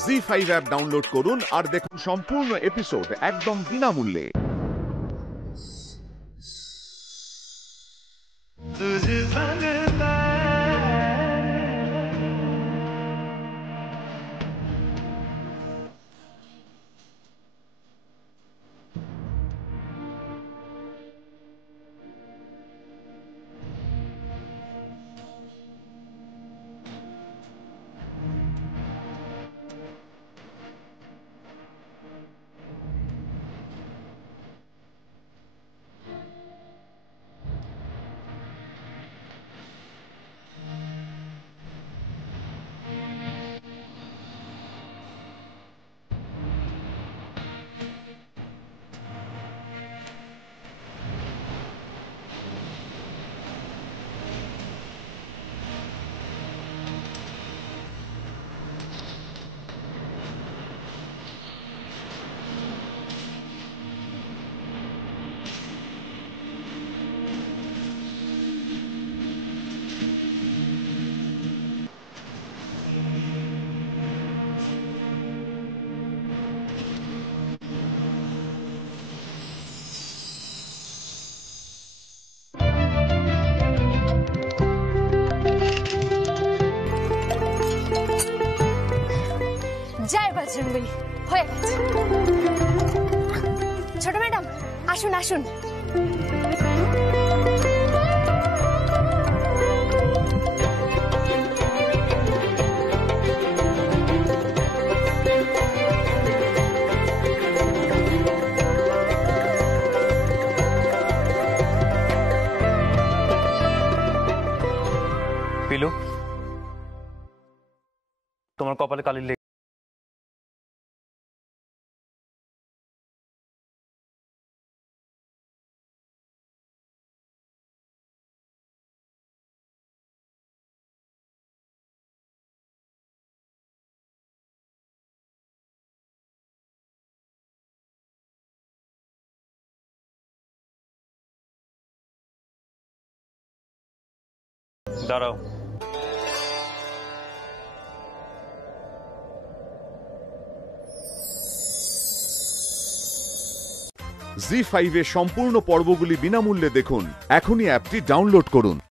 ZEE5 app download করুন আর দেখুন সম্পূর্ণ এপিসোড একদম বিনামূল্যে। জয় বজরংবলী। হয়ে গেছে। ছোট ম্যাডাম আসুন আসুন। পিলু, তোমার কপালে কালির লেগে দাঁড়াও। জি5 এর সম্পূর্ণ পর্বগুলি বিনামূল্যে দেখুন। এখনই অ্যাপটি ডাউনলোড করুন।